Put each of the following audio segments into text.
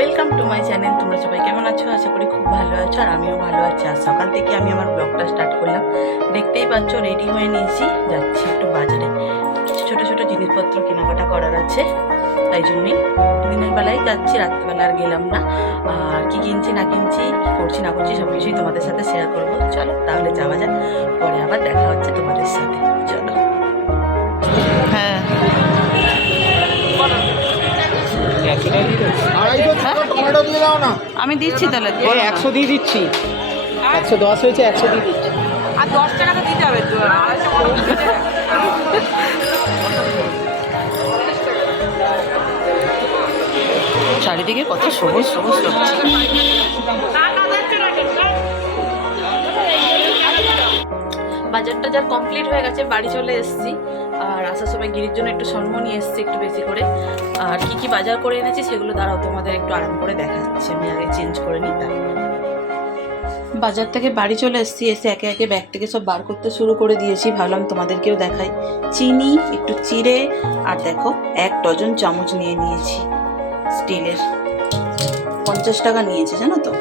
Welcome to my channel তোমরা সবাই কেমন আছো? আশা করি খুব ভালো আছো আর আমিও ভালো আছি। আর সকাল থেকে আমি আমার ব্লগটা স্টার্ট করলাম। দেখতেই পাচ্ছ রেডি হয়ে নিয়েছি। যাচ্ছি একটু বাজারে। কিছু ছোটো ছোটো জিনিসপত্র কেনাকাটা করার আছে। তাই জন্যই দিনের বেলায় যাচ্ছি রাত্রিবেলা আর গেলাম না। আর কি কিনছি না কিনছি কি করছি না করছি সব কিছুই তোমাদের সাথে শেয়ার করব। চলো তাহলে যাওয়া যাক। পরে আবার দেখা হচ্ছে তোমাদের সাথে। চলো। হ্যাঁ আড়াইশো টাকা টমেটো দিয়ে দাও না আমি দিচ্ছি তাহলে। একশো দিয়ে দিচ্ছি। একশো দশ হয়েছে একশো দিয়ে দিচ্ছি। আর দশ টাকা তো দিতে হবে তো দিতে হবে। চারিদিকে কত সবুজ সবুজ লাগছে। বাজার টাজার কমপ্লিট হয়ে গেছে বাড়ি চলে এসেছি। আর আসার সময় গিরির জন্য একটু স্বর্ণ নিয়ে এসেছি একটু বেশি করে। আর কি কি বাজার করে এনেছি সেগুলো দাঁড়াও তোমাদের একটু আরাম করে দেখাচ্ছি। আমি আগে চেঞ্জ করে নিই তারপর বাজার থেকে বাড়ি চলে এসেছি, এসে একে একে ব্যাগ থেকে সব বার করতে শুরু করে দিয়েছি। ভাবলাম তোমাদেরকেও দেখাই। চিনি, একটু চিড়ে, আর দেখো, এক ডজন চামচ নিয়ে নিয়েছি। স্টিলের। পঞ্চাশ টাকা নিয়েছে, জানো তো?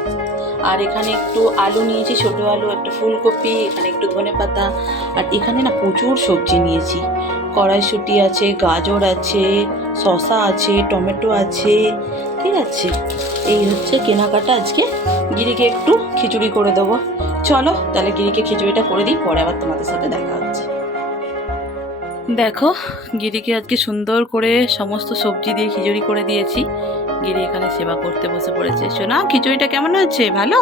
আর এখানে একটু আলু নিয়েছি, ছোটো আলু, একটা ফুলকপি, এখানে একটু ধনে পাতা। আর এখানে না প্রচুর সবজি নিয়েছি। কড়াইশুটি আছে, গাজর আছে শশা আছে, টমেটো আছে, ঠিক আছে। এই হচ্ছে কেনাকাটা। আজকে গিরিকে একটু খিচুড়ি করে দেবো। চলো তাহলে গিরিকে খিচুড়িটা করে দিই, পরে আবার তোমাদের সাথে দেখা হচ্ছে দেখো, গিরিকে আজকে সুন্দর করে সমস্ত সবজি দিয়ে খিচুড়ি করে দিয়েছি। গিরি এখানে সেবা করতে বসে পড়েছে। শোনা খিচুড়িটা কেমন হচ্ছে ভালো?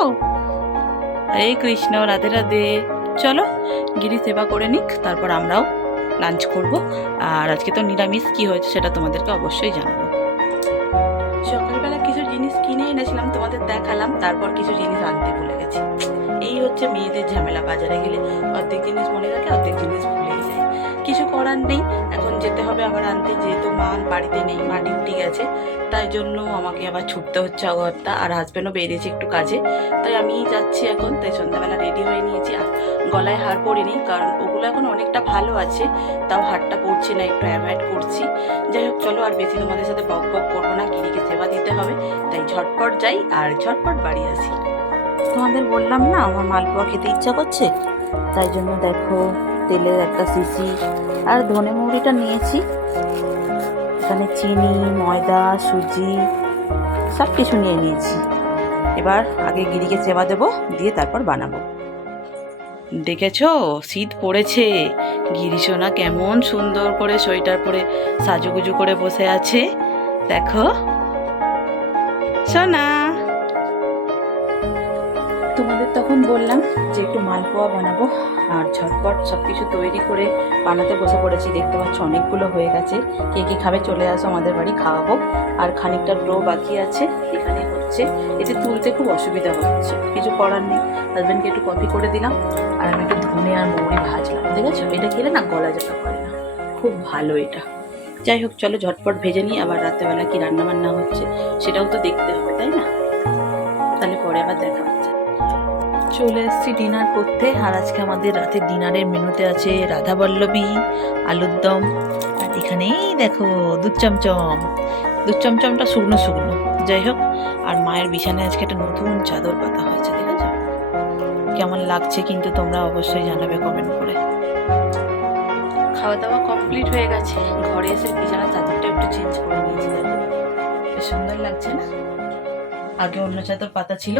হরে কৃষ্ণ, রাধে রাধে। চলো, গিরি সেবা করে নিক, তারপর আমরাও লাঞ্চ করব। আর আজকে তো নিরামিষ, কি হয়েছে সেটা তোমাদেরকে অবশ্যই জানাব। সকালবেলা কিছু জিনিস কিনে এনেছিলাম, তোমাদের দেখালাম, তারপর কিছু জিনিস আনতে ভুলে গেছি। এই হচ্ছে মেয়েদের ঝামেলা, বাজারে গেলে অর্ধেক জিনিস মনে রাখে অর্ধেক জিনিস ভুলেই যায়। কিছু করার নেই। এখন যেতে হবে আবার আনতে, যেহেতু মা বাড়িতে নেই, মা ডিউটি গেছে, তাই জন্য আমাকে আবার ছুটতে হচ্ছে অগত্যা আর হাজব্যান্ডও বেরিয়েছে একটু কাজে। তাই আমি যাচ্ছি এখন, তাই সন্ধ্যাবেলা রেডি হয়ে নিয়েছি, আর গলায় হার পরিনি, কারণ ওগুলো এখন অনেকটা ভালো আছে, তাও হারটা পড়ছে না, একটু অ্যাভয়েড করছি। যাই হোক, চলো আর বেশি তোমাদের সাথে বক বক করব না, গিরিকে সেবা দিতে হবে, তাই ঝটপট যাই, আর ঝটপট বাড়ি আসি। তোমাদের বললাম না, আমার মালপোয়া খেতে ইচ্ছা করছে? তাই জন্য দেখো তেলের একটা শিশি আর ধনে মুড়িটা নিয়েছি। এখানে চিনি, ময়দা, সুজি সব কিছু নিয়ে নিয়েছি। এবার আগে গিরিকে সেবা দেবো, দিয়ে তারপর বানাবো। দেখেছ? শীত পড়েছে। গিরিশোনা কেমন সুন্দর করে সোয়েটার পরে সাজুগুজু করে বসে আছে। দেখো। সোনা! তখন বললাম যে একটু মালপোয়া বানাবো আর ঝটপট সব কিছু তৈরি করে বানাতে বসে পড়েছি। দেখতে পাচ্ছ অনেকগুলো হয়ে গেছে। কে কে খাবে চলে আসো আমাদের বাড়ি, খাওয়াবো। আর খানিকটা ড্রো বাকি আছে, এখানে হচ্ছে। এতে তুলতে খুব অসুবিধা হচ্ছে। কিছু করার নেই। হাজব্যান্ডকে একটু কফি করে দিলাম। আর আমি একটু ধনে আর মৌরি ভাজলাম। দেখেছ এটা খেলে না গলা যেটা করে না। খুব ভালো এটা। যাই হোক, চলো ঝটপট ভেজে নিই। আবার রাত্রেবেলা কি রান্না বান্না হচ্ছে, সেটাও তো দেখতে হবে, তাই না? তাহলে পরে আবার দেখা হচ্ছে। চলে এসেছি ডিনার করতে। আর আজকে আমাদের রাতের ডিনারের মেনুতে আছে রাধাবল্লভী আলুর দম। আর এখানেই দেখো, দুধ চমচম। দুধ চমচমটা শুকনো শুকনো। যাই হোক, আর মায়ের বিছানায় আজকে একটা নতুন চাদর পাতা হয়েছে, দেখেছ? কেমন লাগছে কিন্তু তোমরা অবশ্যই জানাবে কমেন্ট করে। খাওয়া দাওয়া কমপ্লিট হয়ে গেছে। ঘরে এসে বিছানার চাদরটা একটু চেঞ্জ করে নিয়েছি, দেখো। সুন্দর লাগছে না? আগে অন্য চাদর পাতা ছিল।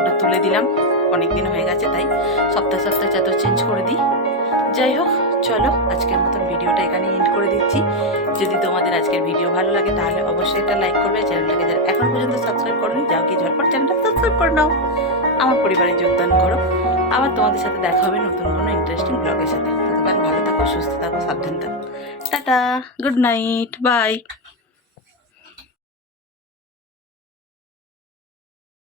ওটা তুলে দিলাম। অনেক দিন হয়ে গেছে তাই। সপ্তাহে সপ্তাহে চাদর চেঞ্জ করে দিই। যাই হোক, চলো, আজকের মতন ভিডিওটা এখানে এন্ড করে দিচ্ছি। যদি তোমাদের আজকের ভিডিও ভালো লাগে, তাহলে অবশ্যই একটা লাইক করবে। চ্যানেলটাকে যারা এখন পর্যন্ত সাবস্ক্রাইব করনি, যাও কি ঝটপট চ্যানেলটা সাবস্ক্রাইব করে নাও। আমার পরিবারে যোগদান করো। আবার তোমাদের সাথে দেখা হবে নতুন কোনো ইন্টারেস্টিং ব্লগের সাথে। ততক্ষণ ভালো থাকো, সুস্থ থাকো, সাবধান থাকো। Tata good night bye